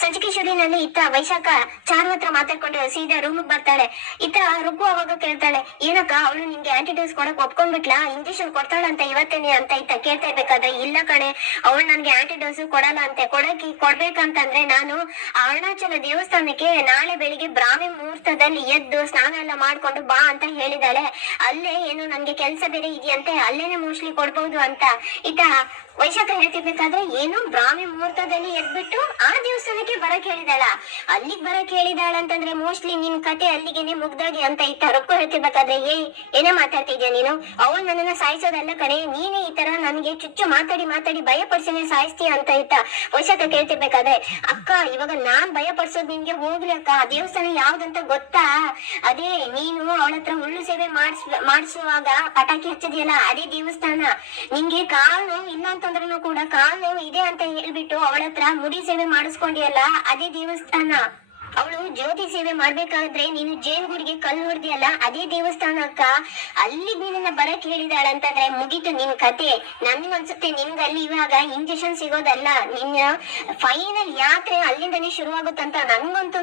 ಸಂಚಿಕೆ ಶುರುವಿನಲ್ಲಿ ಇತ್ತ ವೈಶಾಖ ಚಾರು ಹತ್ರ ಮಾತಾಡ್ಕೊಂಡು ಸೀದಾ ರೂಮ್ ಬರ್ತಾಳೆ. ಇತ್ತ ರುಕು ಅವಾಗ ಕೇಳ್ತಾಳೆ, ಏನಕ್ಕ, ಅವಳು ನಿಂಗೆ ಆಂಟಿಡೋಸ್ ಕೊಡಕ್ ಒಪ್ಕೊಂಡ್ಬಿಟ್ಲಾ? ಇಂಜೆಕ್ಷನ್ ಕೊಡ್ತಾಳಂತ, ಇವತ್ತೇನೆ ಅಂತ ಇತ್ತ ಕೇಳ್ತಾ ಇರ್ಬೇಕಾದ್ರೆ, ಇಲ್ಲ ಕಣೆ, ಅವಳು ನನ್ಗೆ ಆಂಟಿಡೋಸ್ ಕೊಡಲ್ಲ ಅಂತೆ. ಕೊಡಕ್ಕೆ ಕೊಡ್ಬೇಕಂತಂದ್ರೆ ನಾನು ಅರುಣಾಚಲ ದೇವಸ್ಥಾನಕ್ಕೆ ನಾಳೆ ಬೆಳಿಗ್ಗೆ ಬ್ರಾಹ್ಮಿ ಮುಹೂರ್ತದಲ್ಲಿ ಎದ್ದು ಸ್ನಾನ ಎಲ್ಲ ಮಾಡ್ಕೊಂಡು ಬಾ ಅಂತ ಹೇಳಿದಾಳೆ. ಅಲ್ಲೇ ಏನು ನನ್ಗೆ ಕೆಲಸ ಬೇರೆ ಇದೆಯಂತೆ, ಅಲ್ಲೇನೆ ಮೋಸ್ಟ್ಲಿ ಕೊಡ್ಬಹುದು ಅಂತ. ಇತ್ತ ವೈಶಾಖ ಹೇಳ್ತಿರ್ಬೇಕಾದ್ರೆ, ಏನು ಬ್ರಾಹ್ಮಿ ಮುಹೂರ್ತದಲ್ಲಿ ಎದ್ಬಿಟ್ಟು ಆ ಬರಕ್ ಹೇಳಿದಾಳ. ಅಲ್ಲಿಗ್ ಬರಕ್ ಹೇಳಿದಾಳ ಅಂತಂದ್ರೆ ಮೋಸ್ಟ್ಲಿ ನಿನ್ ಕತೆ ಅಲ್ಲಿಗೆನೆ ಮುಗ್ದಾಗಿ ಅಂತ ಇತ್ತ ರೊಕ್ಕ ಹೇಳ್ತಿರ್ಬೇಕಾದ್ರೆ ಏ, ಏನೇ ಮಾತಾಡ್ತಿದ್ಯಾ ನೀನು? ಅವಳು ನನ್ನನ್ನ ಸಾಯಿಸೋದಲ್ಲ ಕಣೆ, ನೀನೇ ಈ ತರ ನನ್ಗೆ ಚುಚ್ಚು ಮಾತಾಡಿ ಮಾತಾಡಿ ಭಯ ಪಡಿಸಿನೇ ಸಾಯಿಸ್ತೀಯ ಅಂತ ಇತ್ತ ವೈಶಾಖ ಕೇಳ್ತಿರ್ಬೇಕಾದ್ರೆ. ಅಕ್ಕ, ಇವಾಗ ನಾನ್ ಭಯ ಪಡಿಸೋದ್ ನಿನ್ಗೆ ಹೋಗ್ಲಿ ಅಕ್ಕ, ಆ ದೇವಸ್ಥಾನ ಯಾವ್ದಂತ ಗೊತ್ತಾ? ಅದೇ, ನೀನು ಅವಳ ಹತ್ರ ಹುಳ್ಳು ಸೇವೆ ಮಾಡಿಸ್, ಮಾಡಿಸುವಾಗ ಪಟಾಕಿ ಹಚ್ಚದಿಯಲ್ಲ, ಅದೇ ದೇವಸ್ಥಾನ. ನಿಂಗೆ ಕಾಲು ನೋವು ಇಲ್ಲ ಅಂತಂದ್ರೂ ಕೂಡ ಕಾಲ್ ನೋವು ಇದೆ ಅಂತ ಹೇಳ್ಬಿಟ್ಟು ಅವಳ ಹತ್ರ ಮುಡಿ ಸೇವೆ ಮಾಡಿಸ್ಕೊಂಡಿಯಲ್ಲ ಅದೇ ದೇವಸ್ಥಾನ ಅವಳು ಜ್ಯೋತಿ ಸೇವೆ ಮಾಡ್ಬೇಕಾದ್ರೆ ನೀನು ಜೇನುಗೂಡಿಗೆ ಕಲ್ಲು ಹೊಡೆದಿಯಲ್ಲ, ಅದೇ ದೇವಸ್ಥಾನ ಅಕ್ಕ ಅಲ್ಲಿ ನಿನ್ನ ಬರಕ್ ಹೇಳಿದಾಳಂತಂದ್ರೆ ಮುಗೀತು ನಿನ್ ಕತೆ. ನನ್ಗನ್ಸುತ್ತೆ ನಿಮ್ಗ ಅಲ್ಲಿ ಇವಾಗ ಇಂಜೆಕ್ಷನ್ ಸಿಗೋದಲ್ಲ. ನಿನ್ನ ಫೈನಲ್ ಯಾತ್ರೆ ಅಲ್ಲಿಂದನೇ ಶುರುವಾಗುತ್ತಂತ ನನ್ಗಂತೂ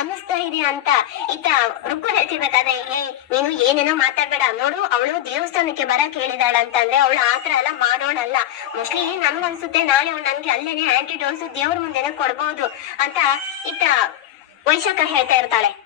ಅನ್ನಿಸ್ತಾ ಇದೆ ಅಂತ. ಈತ ರುಕ್ಕು ಹೇಳ್ತಿರ್ಬೇಕಾದ್ರೆ ಏ ನೀನು ಏನೇನೋ ಮಾತಾಡ್ಬೇಡ. ನೋಡು, ಅವಳು ದೇವಸ್ಥಾನಕ್ಕೆ ಬರಕ್ ಹೇಳಿದಾಳ ಅಂತಂದ್ರೆ ಅವಳು ಆತರ ಎಲ್ಲ ಮಾಡೋಣಲ್ಲ ಮೋಸ್ಟ್ಲಿ ನನ್ಗನ್ಸುತ್ತೆ, ನಾಳೆ ಅವಳು ನನ್ಗೆ ಅಲ್ಲೇನೆ ಆಂಟಿಡೋಸ್ ದೇವ್ರ ಮುಂದೆನೆ ಕೊಡ್ಬೋದು. ಅಂತ ಈತ ವೈಶಾಖ ಹೇಳ್ತಾ ಇರ್ತಾಳೆ.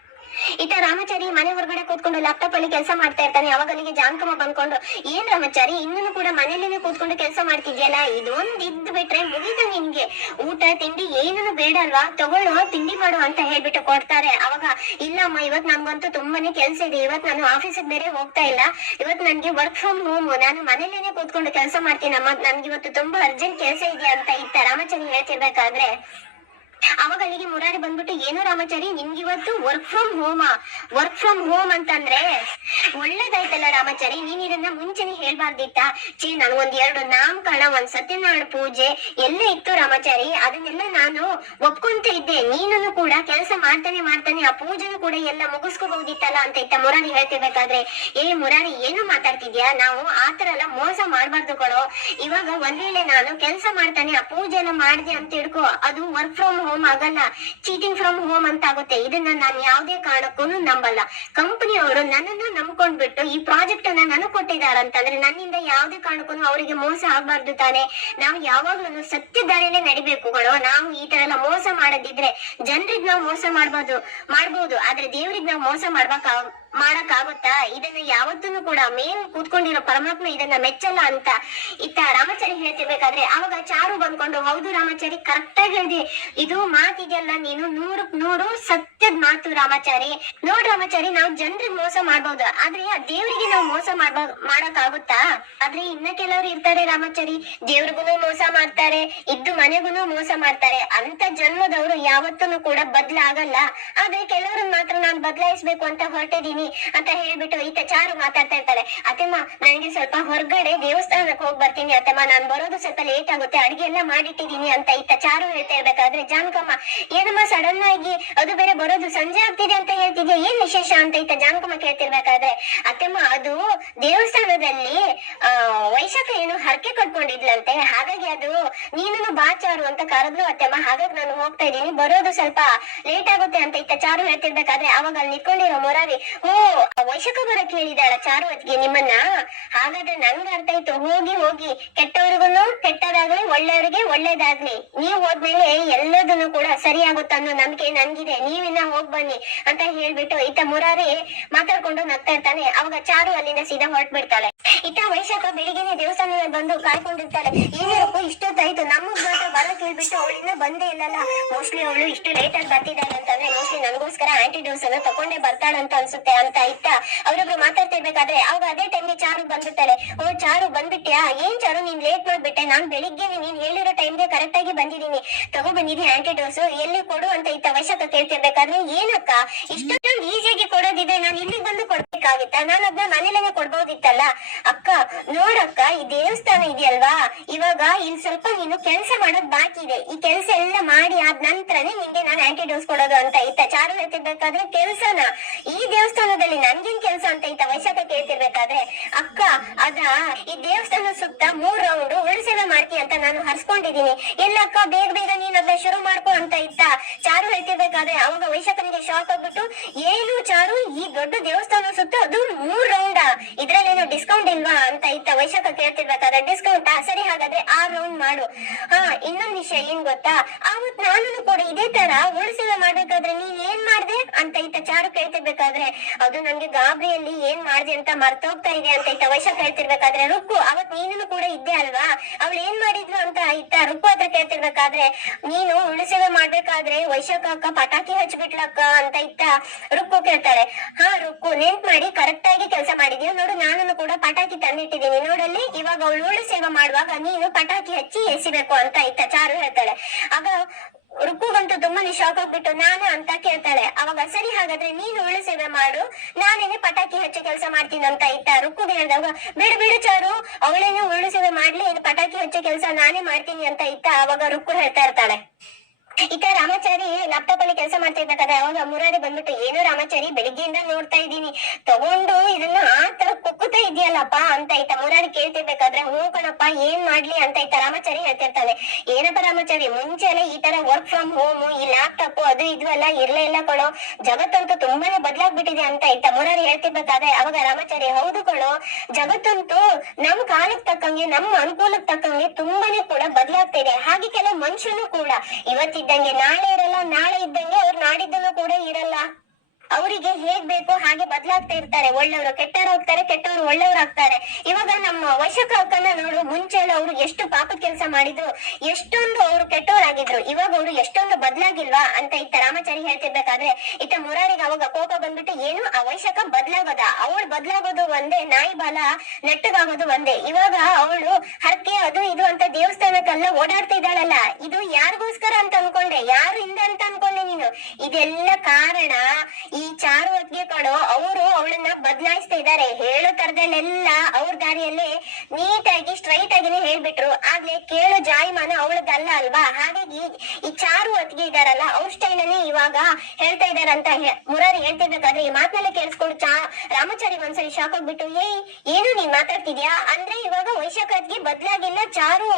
ಈತ ರಾಮಚಾರಿ ಮನೆ ಹೊರಗಡೆ ಕೂತ್ಕೊಂಡು ಲ್ಯಾಪ್ಟಾಪ್ ಅಲ್ಲಿ ಕೆಲಸ ಮಾಡ್ತಾ ಇರ್ತಾನೆ. ಅವಾಗ ಅಲ್ಲಿಗೆ ಜಾನ್ಕಮ್ಮ ಬಂದ್ಕೊಂಡು, ಏನ್ ರಾಮಚಾರಿ ಇನ್ನೂ ಕೂಡ ಮನೇಲೇನೆ ಕೂತ್ಕೊಂಡು ಕೆಲಸ ಮಾಡ್ತಿದ್ಯಲ್ಲ? ಇದೊಂದ್ ಇದ್ ಬಿಟ್ರೆ ಮುಗಿತು ನಿನ್ಗೆ. ಊಟ, ತಿಂಡಿ ಏನೂ ಬೇಡ ಅಲ್ವಾ? ತಗೊಳ್ಳೋ, ತಿಂಡಿ ಮಾಡು ಅಂತ ಹೇಳ್ಬಿಟ್ಟು ಕೊಡ್ತಾರೆ. ಅವಾಗ, ಇಲ್ಲಮ್ಮ, ಇವತ್ ನನ್ಗಂತೂ ತುಂಬಾನೇ ಕೆಲ್ಸ ಇದೆ. ಇವತ್ ನಾನು ಆಫೀಸಿಗೆ ಬೇರೆ ಹೋಗ್ತಾ ಇಲ್ಲ. ಇವತ್ ನನ್ಗೆ ವರ್ಕ್ ಫ್ರಮ್ ಹೋಮ್ ನಾನು ಮನೇಲೇನೆ ಕೂತ್ಕೊಂಡು ಕೆಲಸ ಮಾಡ್ತೀನಮ್ಮ. ನನ್ಗೆ ಇವತ್ತು ತುಂಬಾ ಅರ್ಜೆಂಟ್ ಕೆಲಸ ಇದೆ ಅಂತ ಇತ್ತ ರಾಮಚಾರಿ ಹೇಳ್ತಿರ್ಬೇಕಾದ್ರೆ ಅವಾಗ ಅಲ್ಲಿಗೆ ಮುರಾರಿ ಬಂದ್ಬಿಟ್ಟು, ಏನು ರಾಮಾಚಾರಿ ನಿಮ್ಗೆ ಇವತ್ತು work from home work from home ಅಂತಂದ್ರೆ, ಒಳ್ಳೇದಾಯ್ತಲ್ಲ ರಾಮಾಚಾರಿ, ನೀನ್ ಇದನ್ನ ಮುಂಚೆನೆ ಹೇಳ್ಬಾರ್ದಿತ್ತ? ಚೀ ನನ್ಗೊಂದ್ ಎರಡು ನಾಮಕರಣ ಒಂದ್ ಸತ್ಯನಾರಾಯಣ ಪೂಜೆ, ಎಲ್ಲ ಇತ್ತು ರಾಮಾಚಾರಿ. ಅದನ್ನೆಲ್ಲ ನಾನು ಒಪ್ಕೊಂತ ಇದ್ದೆ. ನೀನು ಕೂಡ ಕೆಲಸ ಮಾಡ್ತಾನೆ ಮಾಡ್ತಾನೆ, ಆ ಪೂಜೆನು ಕೂಡ ಎಲ್ಲ ಮುಗಿಸ್ಕೋಬಹುದಿತ್ತಲ್ಲ? ಅಂತ ಇತ್ತ ಮುರಾರಿ ಹೇಳ್ತಿರ್ಬೇಕಾದ್ರೆ, ಏ ಮುರಾರಿ, ಏನು ಮಾತಾಡ್ತಿದ್ಯಾ? ನಾವು ಆತರ ಎಲ್ಲ ಮೋಸ ಮಾಡ್ಬಾರ್ದು ಕೊಡೋ ಇವಾಗ ಒಂದ್ ವೇಳೆ ನಾನು ಕೆಲಸ ಮಾಡ್ತಾನೆ, ಆ ಪೂಜೆ ಎಲ್ಲ ಮಾಡ್ದೆ ಅಂತ ತಿಳ್ಕೊ ಅದು ವರ್ಕ್ ಫ್ರಮ್ ಹೋಮ್ ಆಗಲ್ಲ ಚೀಟಿಂಗ್ ಫ್ರಮ್ ಹೋಮ್ ಅಂತ ಆಗುತ್ತೆ. ಇದನ್ನ ನಾನು ಯಾವುದೇ ಕಾರಣಕ್ಕೂ ನಂಬಲ್ಲ. ಕಂಪನಿ ಅವರು ನನ್ನನ್ನು ನಂಬ್ಕೊಂಡ್ಬಿಟ್ಟು ಈ ಪ್ರಾಜೆಕ್ಟ್ ಅನ್ನ ನನಗ್ ಕೊಟ್ಟಿದ್ದಾರೆ ಅಂತಂದ್ರೆ ನನ್ನಿಂದ ಯಾವುದೇ ಕಾರಣಕ್ಕೂ ಅವರಿಗೆ ಮೋಸ ಆಗ್ಬಾರ್ದು ತಾನೆ. ನಾವು ಯಾವಾಗ್ಲೂ ಸತ್ಯ ನಡಿಬೇಕು ನಾವು ಈ ತರ ಎಲ್ಲ ಮೋಸ ಮಾಡದಿದ್ರೆ ಜನರಿಗೆ ನಾವು ಮೋಸ ಮಾಡ್ಬೋದು ಮಾಡ್ಬೋದು. ಆದ್ರೆ ದೇವ್ರಿಗೆ ನಾವು ಮೋಸ ಮಾಡ್ಬೇಕ ಮಾಡಕ್ ಆಗುತ್ತಾ ಇದನ್ನ ಯಾವತ್ತೂ ಕೂಡ ಮೇನ್ ಕೂತ್ಕೊಂಡಿರೋ ಪರಮಾತ್ಮ ಇದನ್ನ ಮೆಚ್ಚಲ್ಲ ಅಂತ ಇತ್ತ ರಾಮಚಾರಿ ಹೇಳ್ತಿರ್ಬೇಕಾದ್ರೆ ಅವಾಗ ಚಾರು ಬಂದ್ಕೊಂಡು, ಹೌದು ರಾಮಚಾರಿ ಕರೆಕ್ಟ್ ಆಗಿ ಹೇಳಿದೆ. ಇದು ಮಾತಿದೆಯಲ್ಲ ನೀನು ನೂರಕ್ ನೂರು ಸತ್ಯದ ಮಾತು ರಾಮಾಚಾರಿ. ನೋಡ್ ರಾಮಾಚಾರಿ, ನಾವು ಜನರಿಗೆ ಮೋಸ ಮಾಡ್ಬೋದು. ಆದ್ರೆ ಆ ದೇವರಿಗೆ ನಾವು ಮೋಸ ಮಾಡ್ಬೋದು ಮಾಡಕ್ ಆಗುತ್ತಾ ಆದ್ರೆ ಇನ್ನ ಕೆಲವರು ಇರ್ತಾರೆ ರಾಮಾಚಾರಿ. ದೇವ್ರಿಗೂ ಮೋಸ ಮಾಡ್ತಾರೆ, ಇದ್ದು ಮನೆಗೂ ಮೋಸ ಮಾಡ್ತಾರೆ. ಅಂತ ಜನ್ಮದವರು ಯಾವತ್ತೂ ಕೂಡ ಬದ್ಲಾಗಲ್ಲ. ಆದ್ರೆ ಕೆಲವ್ರನ್ನ ಮಾತ್ರ ನಾನ್ ಬದಲಾಯಿಸ್ಬೇಕು ಅಂತ ಹೊರಟಿದೀನಿ ಅಂತ ಹೇಳ್ಬಿಟ್ಟು ಈತ ಚಾರು ಮಾತಾಡ್ತಾ ಇರ್ತಾರೆ ಅತ್ತೆಮ್ಮ ನನಗೆ ಸ್ವಲ್ಪ ಹೊರಗಡೆ ದೇವಸ್ಥಾನಕ್ಕೆ ಹೋಗಿ ಬರ್ತೀನಿ ಅತ್ತೆಮ್ಮ. ನಾನ್ ಬರೋದು ಸ್ವಲ್ಪ ಲೇಟ್ ಆಗುತ್ತೆ. ಅಡಿಗೆ ಎಲ್ಲ ಮಾಡಿಟ್ಟಿದೀನಿ ಅಂತ ಈತ ಚಾರು ಹೇಳ್ತಾ ಇರ್ಬೇಕಾದ್ರೆ, ಜಾನ್ಕಮ್ಮ, ಏನಮ್ಮ ಸಡನ್ ಆಗಿ ಅದು ಬೇರೆ ಬರೋದು ಸಂಜೆ ಆಗ್ತಿದೆ ಅಂತ ಹೇಳ್ತಿದ್ಯಾ? ಏನ್ ವಿಶೇಷ ಅಂತ ಈತ ಜಾನಕಮ್ಮ ಕೇಳ್ತಿರ್ಬೇಕಾದ್ರೆ? ಅತ್ತೆಮ್ಮ, ಅದು ದೇವಸ್ಥಾನದಲ್ಲಿ, ಆ, ವೈಶಾಖ ಏನು ಹರಕೆ ಕಟ್ಕೊಂಡಿದ್ಲಂತೆ. ಹಾಗಾಗಿ ಅದು ನೀನು ಬಾ ಚಾರು ಅಂತ ಕರೆದ್ಲು ಅತ್ತೆಮ್ಮ. ಹಾಗಾಗಿ ನಾನು ಹೋಗ್ತಾ ಇದ್ದೀನಿ. ಬರೋದು ಸ್ವಲ್ಪ ಲೇಟ್ ಆಗುತ್ತೆ ಅಂತ ಇತ್ತ ಚಾರು ಹೇಳ್ತಿರ್ಬೇಕಾದ್ರೆ ಅವಾಗ ಅಲ್ಲಿ ನಿತ್ಕೊಂಡಿರೋ ಮೊರಾರಿ. ಓ ವೈಶಾಖ ಬರಕ್ ಹೇಳಿದಾಳ ಚಾರು ಅದ್ಗೆ ನಿಮ್ಮನ್ನ. ಹಾಗಾದ್ರೆ ನಂಗೆ ಅರ್ಥ ಆಯ್ತು. ಹೋಗಿ ಹೋಗಿ. ಕೆಟ್ಟವ್ರಿಗೂ ಕೆಟ್ಟದಾಗ್ಲಿ, ಒಳ್ಳೆಯವ್ರಿಗೆ ಒಳ್ಳೇದಾಗ್ಲಿ. ನೀವ್ ಹೋದ್ಮೇಲೆ ಎಲ್ಲದನ್ನು ಕೂಡ ಸರಿ ಆಗುತ್ತೆ ಅನ್ನೋ ನಂಬಿಕೆ ನನ್ಗಿದೆ ನೀವಿನ್ನ ಹೋಗ್ ಬನ್ನಿ ಅಂತ ಹೇಳ್ಬಿಟ್ಟು ಇತ್ತ ಮುರಾರಿ ಮಾತಾಡ್ಕೊಂಡು ನಗ್ತಾ ಇರ್ತಾನೆ. ಅವಾಗ ಚಾರು ಅಲ್ಲಿಂದ ಸೀದಾ ಹೊರಟ್ಬಿಡ್ತಾಳೆ. ಇತ್ತ ವೈಶಾಖ ಬೆಳಿಗ್ಗೆನೆ ದೇವಸ್ಥಾನದಲ್ಲಿ ಬಂದು ಕಾಯ್ಕೊಂಡಿರ್ತಾಳೆ. ಏನಿರಪ್ಪ ಇಷ್ಟೊತ್ತಾಯ್ತು ನಮಗ್ ಮಾತ್ರ ಬರಕ್ ಹೇಳ್ಬಿಟ್ಟು ಅವಳಿನ್ನ ಬಂದೇ ಇಲ್ಲಲ್ಲ. ಮೋಸ್ಟ್ಲಿ ಅವಳು ಇಷ್ಟು ಲೇಟ್ ಆಗಿ ಬರ್ತಿದ್ದಾಳೆ ಅಂತಂದ್ರೆ ಮೋಸ್ಟ್ಲಿ ನನಗೋಸ್ಕರ ಆಂಟಿ ಡೋಸ್ ಅನ್ನ ತಕೊಂಡೇ ಬರ್ತಾಳಂತ ಅನ್ಸುತ್ತೆ ಅಂತ ಇತ್ತ ಅವರೊಬ್ರು ಮಾತಾಡ್ತಿರ್ಬೇಕಾದ್ರೆ ಅವಾಗ ಅದೇ ಟೈಮ್ಗೆ ಚಾರು ಬಂದ್ಬಿಡ್ತಾಳೆ. ಓ, ಚಾರು ಬಂದ್ಬಿಟ್ಯಾ? ಏನ್ ಚಾರು? ನೀನ್ ಲೇಟ್ ಮಾಡ್ಬಿಟ್ಟೆ. ನಾನ್ ಬೆಳಿಗ್ಗೆ ನೀನ್ ಹೇಳಿರೋ ಟೈಮ್ಗೆ ಕರೆಕ್ಟ್ ಆಗಿ ಬಂದಿದ್ದೀನಿ. ತಗೋ ಬಂದಿದ್ದೀನಿ ಆಂಟಿ ಡೋಸ್ ಎಲ್ಲಿ ಕೊಡು ಅಂತ ಇತ್ತ ವೈಶಾಖ ಕೇಳ್ತಿರ್ಬೇಕಾದ್ರೆ ಏನಕ್ಕ? ಇಷ್ಟೊಂದು ಈಸಿಯಾಗಿ ಕೊಡೋದಿದೆ. ನಾನು ಇಲ್ಲಿಗೆ ಬಂದು ಕೊಡ್ಬೇಕಾಗಿತ್ತಾ? ನಾನು ಅದನ್ನ ಮನೇಲೇನೆ ಕೊಡ್ಬೋದಿತ್ತಲ್ಲ. ಅಕ್ಕ, ನೋಡಕ್ಕ, ಈ ದೇವಸ್ಥಾನ ಇದೆಯಲ್ವಾ? ಇವಾಗ ಇಲ್ಲಿ ಸ್ವಲ್ಪ ನೀನು ಕೆಲಸ ಮಾಡೋದ್ ಬಾಕಿ ಇದೆ. ಈ ಕೆಲಸ ಎಲ್ಲ ಮಾಡಿ ಆದ ನಂತರನೇ ನಿಂಗೆ ನಾನು ಆಂಟಿ ಡೋಸ್ ಕೊಡೋದು ಅಂತ ಇತ್ತ. ಚಾರು ಹೇಳ್ತಿರ್ಬೇಕಾದ್ರೆ ಕೆಲ್ಸನ. ಈ ದೇವಸ್ಥಾನದಲ್ಲಿ ನನ್ಗೇನ್ ಕೆಲಸ ಅಂತ ಇತ್ತ? ವೈಶಾಖ ಕೇಳ್ತಿರ್ಬೇಕಾದ್ರೆ? ಅಕ್ಕ, ಅದ? ಈ ದೇವಸ್ಥಾನ ಸುತ್ತ ಮೂರ್ ರೌಂಡ್ ಉಳಿಸೇವೆ ಮಾಡ್ತಿ ಅಂತ ನಾನು ಹರ್ಸ್ಕೊಂಡಿದೀನಿ ಎಲ್ಲ ಅಕ್ಕ ಬೇಗ ಬೇಗ ನೀನ್ ಅದನ್ನ ಶುರು ಮಾಡ್ಕೊ ಅಂತ ಇತ್ತ. ಚಾರು ಹೇಳ್ತಿರ್ಬೇಕಾದ್ರೆ ಅವಾಗ ವೈಶಾಖನಿಗೆ ಶಾಕ್ ಆಗ್ಬಿಟ್ಟು. ಏನು ಚಾರು? ಈ ದೊಡ್ಡ ದೇವಸ್ಥಾನ ಸುತ್ತ ಅದು ಮೂರ್ ರೌಂಡ್ ಇದ್ರಲ್ಲೇನು ಡಿಸ್ಕೌಂಟ್ ಇಲ್ವಾ ಅಂತ ಇತ್ತ ವೈಶಾಖ ಕೇಳ್ತಿರ್ಬೇಕಾದ್ರೆ ಡಿಸ್ಕೌಂಟ್ ಸರಿ, ಹಾಗಾದ್ರೆ ಆ ರೌಂಡ್ ಮಾಡು. ಹಾ, ಇನ್ನೊಂದ್ ವಿಷಯ ಏನ್ ಗೊತ್ತಾ? ಅವತ್ ನಾನು ಕೂಡ ಇದೇ ತರ ಉಳಿಸಿವೆ ಮಾಡ್ಬೇಕಾದ್ರೆ ನೀನ್ ಏನ್ ಮಾಡ್ದೆ ಅಂತ ಇತ್ತ ಚಾರು ಕೇಳ್ತಿರ್ಬೇಕಾದ್ರೆ, ಅದು ನನ್ಗೆ ಗಾಬರಿಯಲ್ಲಿ ಏನ್ ಮಾಡ್ದೆ ಅಂತ ಮರ್ತೋಗ್ತಾ ಇದೆ ಅಂತ ಇತ್ತ ವೈಶಾಖ ಹೇಳ್ತಿರ್ಬೇಕಾದ್ರೆ ರುಕ್ಕು ಅವತ್ ನೀನು ಕೂಡ ಇದ್ದೆ ಅಲ್ವಾ? ಅವಳು ಏನ್ ಮಾಡಿದ್ಲು ಅಂತ ಇತ್ತ ರುಕ್ಕು ಹತ್ರ ಕೇಳ್ತಿರ್ಬೇಕಾದ್ರೆ, ನೀನು ಉಳಿಸಿವೆ ಮಾಡ್ಬೇಕಾದ್ರೆ ವೈಶಾಖ ಅಕ್ಕ ಪಟಾಕಿ ಹಚ್ಬಿಟ್ಲಕ್ಕ ಅಂತ ಇತ್ತ ರುಕ್ಕು ಕೇಳ್ತಾಳೆ ಹಾ ರುಕ್ಕು, ನೆನ್ಪ್ ಮಾಡಿ ಕರೆಕ್ಟ್ ಆಗಿ ಕೆಲಸ ಮಾಡಿದ್ಯಾ? ನೋಡು ನಾನು ಕೂಡ ಪಟಾಕಿ ತಂದಿಟ್ಟಿದ್ದೀನಿ. ನೋಡಲ್ಲಿ, ಇವಾಗ ಅವಳು ಉಳು ಸೇವೆ ಮಾಡುವಾಗ ನೀನು ಪಟಾಕಿ ಹಚ್ಚಿ ಎಸಿಬೇಕು ಅಂತ ಇತ್ತ ಚಾರು ಹೇಳ್ತಾಳೆ. ಆಗ ರುಕ್ಕುಗಂತೂ ತುಂಬಾನೇ ಶಾಕ್ ಆಗ್ಬಿಟ್ಟು, ನಾನು ಅಂತ ಕೇಳ್ತಾಳೆ. ಅವಾಗ, ಸರಿ, ಹಾಗಾದ್ರೆ ನೀನು ಉಳು ಸೇವೆ ಮಾಡು. ನಾನೇನೆ ಪಟಾಕಿ ಹಚ್ಚಿ ಕೆಲಸ ಮಾಡ್ತೀನಿ ಅಂತ ಇತ್ತ ರುಕ್ಕುಗೆ ಹೇಳಿದಾಗ, ಬಿಡು ಬಿಡು ಚಾರು. ಅವಳೇನು ಉರುಳು ಸೇವೆ ಮಾಡ್ಲಿ ಪಟಾಕಿ ಹಚ್ಚೋ ಕೆಲಸ ನಾನೇ ಮಾಡ್ತೀನಿ ಅಂತ ಇತ್ತ ಅವಾಗ ರುಕ್ಕು ಹೇಳ್ತಾ ಇರ್ತಾಳೆ. ಇತ್ತ ರಾಮಾಚಾರಿ ಲ್ಯಾಪ್ಟಾಪ್ ಅಲ್ಲಿ ಕೆಲಸ ಮಾಡ್ತಾ ಇರ್ಬೇಕಾದ್ರೆ ಅವಾಗ ಮುರಾರಿ ಬಂದ್ಬಿಟ್ಟು, ಏನೋ ರಾಮಾಚಾರಿ, ಬೆಳಿಗ್ಗೆಯಿಂದ ನೋಡ್ತಾ ಇದ್ದೀನಿ. ತಗೊಂಡು ಇದನ್ನ ಆ ತರ ಕುಕ್ಕುತ್ತಾ ಇದೆಯಲ್ಲಪ್ಪ ಅಂತ ಇತ್ತ ಮುರಾರಿ ಕೇಳ್ತಿರ್ಬೇಕಾದ್ರೆ, ಹ್ಞೂ ಕಣಪ್ಪ, ಏನ್ ಮಾಡ್ಲಿ? ಅಂತ ಇತ್ತ ರಾಮಾಚಾರಿ ಹೇಳ್ತಿರ್ತಾನೆ. ಏನಪ್ಪ ರಾಮಾಚಾರಿ ಮುಂಚೆನೆ ಈ ತರ ವರ್ಕ್ ಫ್ರಮ್ ಹೋಮ್ ಈ ಲ್ಯಾಪ್ಟಾಪ್ ಅದು ಇದು ಎಲ್ಲ ಇರ್ಲೇ ಇಲ್ಲ ಕಣೋ. ಜಗತ್ತಂತೂ ತುಂಬಾನೇ ಬದ್ಲಾಗ್ಬಿಟ್ಟಿದೆ ಅಂತ ಇತ್ತ ಮುರಾರಿ ಹೇಳ್ತಿರ್ಬೇಕಾದ್ರೆ, ಅವಾಗ ರಾಮಾಚಾರಿ, ಹೌದು ಕಣೋ, ಜಗತ್ತಂತೂ ನಮ್ ಕಾಲಕ್ಕೆ ತಕ್ಕಂಗೆ ನಮ್ಮ ಅನುಕೂಲಕ್ಕೆ ತಕ್ಕಂಗೆ ತುಂಬಾನೇ ಕೂಡ ಬದ್ಲಾಗ್ತಾ ಇದೆ ಹಾಗೆ ಕೆಲವು ಮನುಷ್ಯನು ಕೂಡ ಇವತ್ತಿದ್ದಂಗೆ ನಾಳೆ ಇರಲ್ಲ ನಾಳೆ ಇದ್ದಂಗೆ ಅವ್ರು ನಾಡಿದ್ದನು ಕೂಡ ಇರಲ್ಲ. ಅವರಿಗೆ ಹೇಗ್ ಬೇಕೋ ಹಾಗೆ ಬದಲಾಗ್ತಾ ಇರ್ತಾರೆ. ಒಳ್ಳೆಯವರು ಕೆಟ್ಟವರು ಹೋಗ್ತಾರೆ ಕೆಟ್ಟವರು ಒಳ್ಳೆಯವರು ಆಗ್ತಾರೆ. ಇವಾಗ ನಮ್ಮ ವೈಶಾಖ ಅಕ್ಕನ ನೋಡು, ಮುಂಚೆ ಎಲ್ಲ ಅವರು ಎಷ್ಟು ಪಾಪ ಕೆಲಸ ಮಾಡಿದ್ರು, ಎಷ್ಟೊಂದು ಅವರು ಕೆಟ್ಟವರಾಗಿದ್ರು, ಇವಾಗ ಅವರು ಎಷ್ಟೊಂದು ಬದಲಾಗಿಲ್ವಾ ಅಂತ ಇತ್ತ ರಾಮಾಚಾರಿ ಹೇಳ್ತಿರ್ಬೇಕಾದ್ರೆ ಇತ್ತ ಮುರಾರಿಗೆ ಅವಾಗ ಕೋಪ ಬಂದ್ಬಿಟ್ಟು ಏನು, ಆ ವೈಶಾಖ ಬದಲಾಗೋದ. ಅವಳು ಬದಲಾಗೋದು ಒಂದೇ, ನಾಯಿ ಬಾಲ ನೆಟ್ಟಗಾಗೋದು ಒಂದೇ. ಇವಾಗ ಅವಳು ಹರಕೆ ಅದು ಇದು ಅಂತ ದೇವಸ್ಥಾನಕ್ಕೆಲ್ಲ ಓಡಾಡ್ತಿದ್ದಾಳಲ್ಲ ಇದು ಯಾರಿಗೋಸ್ಕರ ಅಂತ ಅನ್ಕೊಂಡೆ? ಯಾರು ಹಿಂದೆ ಅಂತ ಅನ್ಕೊಂಡೆ ನೀನು? ಇದೆಲ್ಲ ಕಾರಣ ಈ ಚಾರು ಹೊತ್ತಿಗೆ ಕಣೋ, ಅವರು ಅವಳನ್ನ ಬದಲಾಯಿಸ್ತಾ ಇದ್ದಾರೆ. ಹೇಳೋ ತರದಲ್ಲೆಲ್ಲ ಅವ್ರ ದಾರಿಯಲ್ಲೇ ನೀಟಾಗಿ ಸ್ಟ್ರೈಟ್ ಆಗಿನೇ ಹೇಳ್ಬಿಟ್ರು. ಆಗ್ಲೇ ಕೇಳೋ ಜಾಯಮಾನ ಅವಳದಲ್ಲ ಅಲ್ವಾ? ಹಾಗಾಗಿ ಈ ಚಾರು ಹೊತ್ತಿಗೆ ಇದಾರಲ್ಲ, ಅವ್ರ ಸ್ಟೈಲನ್ನೇ ಇವಾಗ ಹೇಳ್ತಾ ಇದಾರಂತ ಮುರಾರಿ ಹೇಳ್ತಿರ್ಬೇಕಾದ್ರೆ ಈ ಮಾತನ್ನೆಲ್ಲ ಕೇಳಿಸ್ಕೊಂಡು ಚಾ, ರಾಮಚಾರಿ ಒಂದ್ಸರಿ ಶಾಕ್ ಆಗ್ಬಿಟ್ಟು ಏಯ್, ಏನು ನೀನ್ ಮಾತಾಡ್ತಿದ್ಯಾ? ಅಂದ್ರೆ ಇವಾಗ ವೈಶಾಖತ್ಗೆ ಬದ್ಲಾಗಿಲ್ಲ ಚಾರು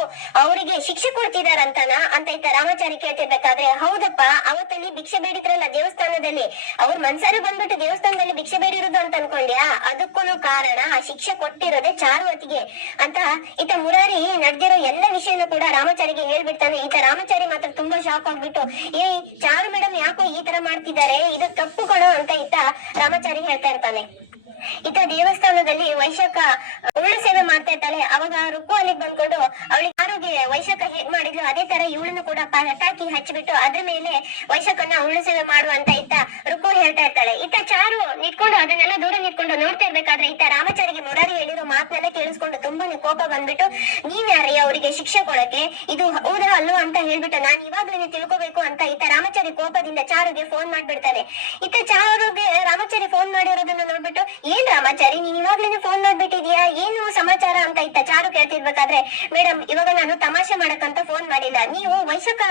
ಅವರಿಗೆ ಶಿಕ್ಷೆ ಕೊಡ್ತಿದಾರಂತನ? ಅಂತ ಇತ್ತ ರಾಮಚಾರಿ ಕೇಳ್ತಿರ್ಬೇಕಾದ್ರೆ, ಹೌದಪ್ಪ, ಅವತ್ತಲ್ಲಿ ಭಿಕ್ಷೆ ಬೇಡಿದ್ರಲ್ಲ ದೇವಸ್ಥಾನದಲ್ಲಿ, ಅವ್ರ ಮನ್ಸಾರು ಬಂದ್ಬಿಟ್ಟು ದೇವಸ್ಥಾನದಲ್ಲಿ ಭಿಕ್ಷೆ ಬೇಡಿರೋದು ಅಂತ ಅನ್ಕೊಂಡ್ಯಾ? ಅದಕ್ಕೂ ಕಾರಣ ಆ ಶಿಕ್ಷೆ ಕೊಟ್ಟಿರೋದೇ ಚಾರುವತಿಗೆ. ಅಂತ ಈತ ಮುರಾರಿ ನಡೆದಿರೋ ಎಲ್ಲ ವಿಷಯನೂ ಕೂಡ ರಾಮಾಚಾರಿಗೆ ಹೇಳ್ಬಿಡ್ತಾನೆ. ಈತ ರಾಮಾಚಾರಿ ಮಾತ್ರ ತುಂಬಾ ಶಾಕ್ ಆಗ್ಬಿಟ್ಟು ಏ ಚಾರು ಮೇಡಮ್ ಯಾಕೋ ಈ ತರ ಮಾಡ್ತಿದ್ದಾರೆ? ಇದು ತಪ್ಪು ಕಣೋ ಅಂತ ಈತ ರಾಮಾಚಾರಿ ಹೇಳ್ತಾ ಇರ್ತಾನೆ. ಈತ ದೇವಸ್ಥಾನದಲ್ಲಿ ವೈಶಾಖ ಉರುಳು ಸೇವೆ ಮಾಡ್ತಾ ಇರ್ತಾಳೆ ಅವಾಗ ರುಕ್ಕು ಅಲ್ಲಿಗೆ ಬಂದ್ಕೊಂಡು ಅವಳಿಗೆ ಆರೋಗ್ಯ ವೈಶಾಖ ಹೇಗ್ ಮಾಡಿದ್ಲು, ಅದೇ ತರ ಇವಳನ್ನು ಕೂಡ ಪಟಾಕಿ ಹಚ್ಚಿಬಿಟ್ಟು ಅದ್ರ ಮೇಲೆ ವೈಶಾಖನ ಉಳ್ಳು ಸೇವೆ ಮಾಡು ಅಂತ ಇತ್ತ ರುಕ್ಕು ಹೇಳ್ತಾ ಇರ್ತಾಳೆ. ಇತ್ತ ಚಾರು ನಿಂತ್ಕೊಂಡು ಅದನ್ನೆಲ್ಲ ದೂರ ನಿಂತ್ಕೊಂಡು ನೋಡ್ತಾ ಇರ್ಬೇಕಾದ್ರೆ ಇತ್ತ ರಾಮಚಾರಿಗೆ ಮುರಾರಿ ಹೇಳಿರೋ ಮಾತನ್ನೆಲ್ಲ ಕೇಳಿಸ್ಕೊಂಡು ತುಂಬಾನೇ ಕೋಪ ಬಂದ್ಬಿಟ್ಟು ನೀನ್ಯಾರಿ ಯಾರೇ ಅವರಿಗೆ ಶಿಕ್ಷೆ ಕೊಡಕ್ಕೆ? ಇದು ಹೌದಾ ಅಲ್ಲೋ ಅಂತ ಹೇಳ್ಬಿಟ್ಟು ನಾನ್ ಇವಾಗ್ಲೇ ತಿಳ್ಕೊಬೇಕು ಅಂತ ಇತ್ತ ರಾಮಚಾರಿ ಕೋಪದಿಂದ ಚಾರುಗೆ ಫೋನ್ ಮಾಡ್ಬಿಡ್ತಾನೆ ಇತ್ತ ಚಾರುಗೆ ರಾಮಚಾರಿ ಫೋನ್ ಮಾಡಿರೋದನ್ನ ನೋಡ್ಬಿಟ್ಟು, ಏನ್ ರಾಮಚಾರಿ, ನೀನ್ ಇವಾಗ್ಲೇನೆ ಫೋನ್ ಮಾಡ್ಬಿಟ್ಟಿದ್ಯಾ? ಏನು ಸಮಾಚಾರ ಅಂತ ಇತ್ತ ಚಾರು ಕೇಳ್ತಿರ್ಬೇಕಾದ್ರೆ ಮೇಡಮ್ ಇವಾಗ ನಾನು ತಮಾಷೆ ಮಾಡಕ್ಕಂತ ಫೋನ್ ಮಾಡಿಲ್ಲ. ನೀವು ವೈಶಾಖ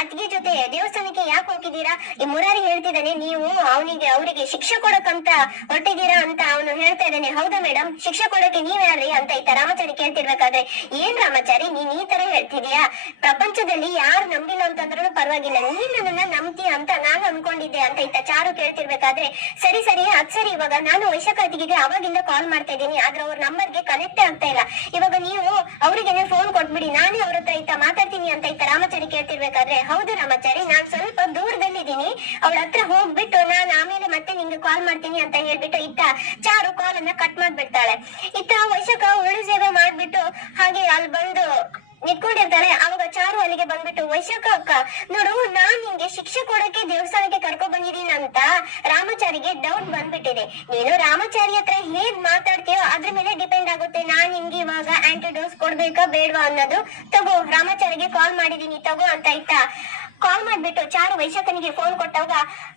ಅತ್ತಿಗೆ ಜೊತೆ ದೇವಸ್ಥಾನಕ್ಕೆ ಯಾಕೆ ಹೋಗಿದ್ದೀರಾ? ಈ ಮುರಾರಿ ಹೇಳ್ತಿದ್ದಾನೆ, ನೀವು ಅವನಿಗೆ, ಅವರಿಗೆ ಶಿಕ್ಷೆ ಕೊಡಕ್ಕಂತ ಹೊರಟಿದ್ದೀರಾ ಅಂತ ಅವನು ಹೇಳ್ತಾ ಇದ್ದಾನೆ. ಹೌದಾ ಮೇಡಮ್ ಶಿಕ್ಷೆ ಕೊಡಕ್ಕೆ ನೀವ್ ಯಾರ್ರಿ? ಅಂತ ಇತ್ತ ರಾಮಾಚಾರಿ ಕೇಳ್ತಿರ್ಬೇಕಾದ್ರೆ, ಏನ್ ರಾಮಾಚಾರಿ, ನೀನ್ ಈ ತರ ಹೇಳ್ತಿದ್ಯಾ ಪ್ರಪಂಚದಲ್ಲಿ ಯಾರು ನಂಬಿಲ್ಲ ಅಂತಂದ್ರೂ ಪರವಾಗಿಲ್ಲ. ನೀನ್ ನನ್ನ ನಂಬ್ತೀಯ ಅಂತ ನಾನು ಅನ್ಕೊಂಡಿದ್ದೆ ಅಂತ ಇತ್ತ ಚಾರು ಕೇಳ್ತಿರ್ಬೇಕಾದ್ರೆ, ಸರಿ ಸರಿ, ಅದ್ ಸರಿ. ಇವಾಗ ನಾನು ಅತ್ತಿಗೆಗೆ ಅವಾಗಿಂದ ಕಾಲ್ ಮಾಡ್ತಾ ಇದ್ದೀನಿ. ಆದ್ರೆ ಅವ್ರ ನಂಬರ್ಗೆ ಕನೆಕ್ಟ್ ಆಗ್ತಾ ಇಲ್ಲ. ಇವಾಗ ನೀವು ಅವ್ರಿಗೆ ಫೋನ್ ಕೊಟ್ಬಿಡಿ. ನಾನೇ ಅವ್ರ ಹತ್ರ ಇತ್ತ ಮಾತಾಡ್ತೀನಿ ಅಂತ ಇತ್ತ ರಾಮಾಚಾರಿ ಕೇಳ್ತಿರ್ಬೇಕಾದ್ರೆ, ಹೌದು ರಾಮಾಚಾರಿ, ನಾನ್ ಸ್ವಲ್ಪ ದೂರದಲ್ಲಿದ್ದೀನಿ. ಅವಳ ಹತ್ರ ಹೋಗ್ಬಿಟ್ಟು ನಾನು ಆಮೇಲೆ ಮತ್ತೆ ನಿಂಗೆ ಕಾಲ್ ಮಾಡ್ತೀನಿ ಅಂತ ಹೇಳ್ಬಿಟ್ಟು ಇತ್ತ ಚಾರು ಕಾಲ್ ಅನ್ನ ಕಟ್ ಮಾಡ್ಬಿಡ್ತಾಳೆ. ಇತ್ತ ವೈಶಾಖ ಉರುಳು ಸೇವೆ ಮಾಡ್ಬಿಟ್ಟು ಹಾಗೆ ಅಲ್ಲಿ ಬಂದು ನಿಂತ್ಕೊಂಡಿರ್ತಾಳೆ. ಅವಾಗ ಚಾರು ಅಲ್ಲಿಗೆ ಬಂದ್ಬಿಟ್ಟು, ವೈಶಾಖ ಅಕ್ಕ, ನೋಡು, ನಾನ್ ನಿಂಗೆ ಶಿಕ್ಷೆ ಕೊಡಕ್ಕೆ ದೇವಸ್ಥಾನಕ್ಕೆ ಕರ್ಕೊ ಬಂದಿದೀನಿ ಅಂತ ರಾಮಾಚಾರಿಗೆ ಡೌಟ್ ಬಂದ್ಬಿಟ್ಟಿದೆ. ನೀನು ರಾಮಾಚಾರಿ ಹತ್ರ ಹೇಗ್ ಮಾತಾಡ್ತೀಯೋ ಅದ್ರ ಮೇಲೆ ಡಿಪೆಂಡ್ ಆಗುತ್ತೆ. ನಾನ್ ನಿಂಗೆ ಇವಾಗ ಆಂಟಿಡೋಸ್ ಕೊಡ್ಬೇಕಾ ಬೇಡವಾ ಅನ್ನೋದು. ತಗೋ, ರಾಮಾಚಾರಿಗೆ ಕಾಲ್ ಮಾಡಿದೀನಿ ತಗೋ ಅಂತ ಆಯ್ತಾ? ಕಾಲ್ ಮಾಡ್ಬಿಟ್ಟು ಚಾರು ವೈಶಾಖನಿಗೆ ಫೋನ್ ಕೊಟ್ಟವಾಗ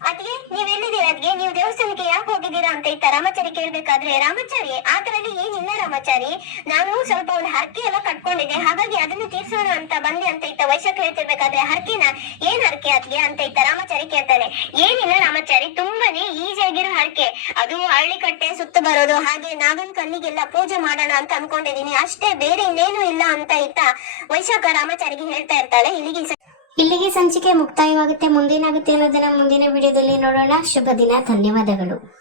ಅದ್ಗೆ ನೀವ್ ಎಲ್ಲಿದ್ದೀರಾ ಅದ್ಗೆ ನೀವು ದೇವಸ್ಥಾನಕ್ಕೆ ಯಾಕೆ ಹೋಗಿದ್ದೀರಾ ಅಂತ ಇತ್ತ ರಾಮಾಚಾರಿ ಕೇಳ್ಬೇಕಾದ್ರೆ, ರಾಮಾಚಾರಿ ಆತರಲ್ಲಿ ಏನಿಲ್ಲ ರಾಮಾಚಾರಿ. ನಾನು ಸ್ವಲ್ಪ ಒಂದು ಹರಕೆ ಎಲ್ಲ ಕಟ್ಕೊಂಡಿದ್ದೆ. ಹಾಗಾಗಿ ಅದನ್ನು ತೀರ್ಸೋಣ ಅಂತ ಬಂದೆ ಅಂತ ಇತ್ತ ವೈಶಾಖ ಹೇಳ್ತಿರ್ಬೇಕಾದ್ರೆ ಹರ್ಕಿನ? ಏನ್ ಹರ್ಕೆ ಅದ್ಗೆ ಅಂತ ಇತ್ತ ರಾಮಾಚಾರಿ ಕೇಳ್ತಾನೆ. ಏನಿಲ್ಲ ರಾಮಾಚಾರಿ, ತುಂಬಾನೇ ಈಜಿ ಆಗಿರೋ ಹರ್ಕೆ. ಅದು ಹಳ್ಳಿ ಕಟ್ಟೆ ಸುತ್ತ ಬರೋದು, ಹಾಗೆ ನಾಗನ್ ಕಣ್ಣಿಗೆಲ್ಲ ಪೂಜೆ ಮಾಡೋಣ ಅಂತ ಅನ್ಕೊಂಡಿದೀನಿ ಅಷ್ಟೇ ಬೇರೆ ಇನ್ನೇನು ಇಲ್ಲ ಅಂತ ಇತ್ತ ವೈಶಾಖ ರಾಮಾಚಾರಿಗೆ ಹೇಳ್ತಾ ಇರ್ತಾಳೆ. ಇಲ್ಲಿಗೆ ಇಲ್ಲಿಗೆ ಸಂಚಿಕೆ ಮುಕ್ತಾಯವಾಗುತ್ತೆ. ಮುಂದೇನಾಗುತ್ತೆ ಅನ್ನೋದನ್ನ ಮುಂದಿನ ವಿಡಿಯೋದಲ್ಲಿ ನೋಡೋಣ. ಶುಭ ದಿನ, ಧನ್ಯವಾದಗಳು.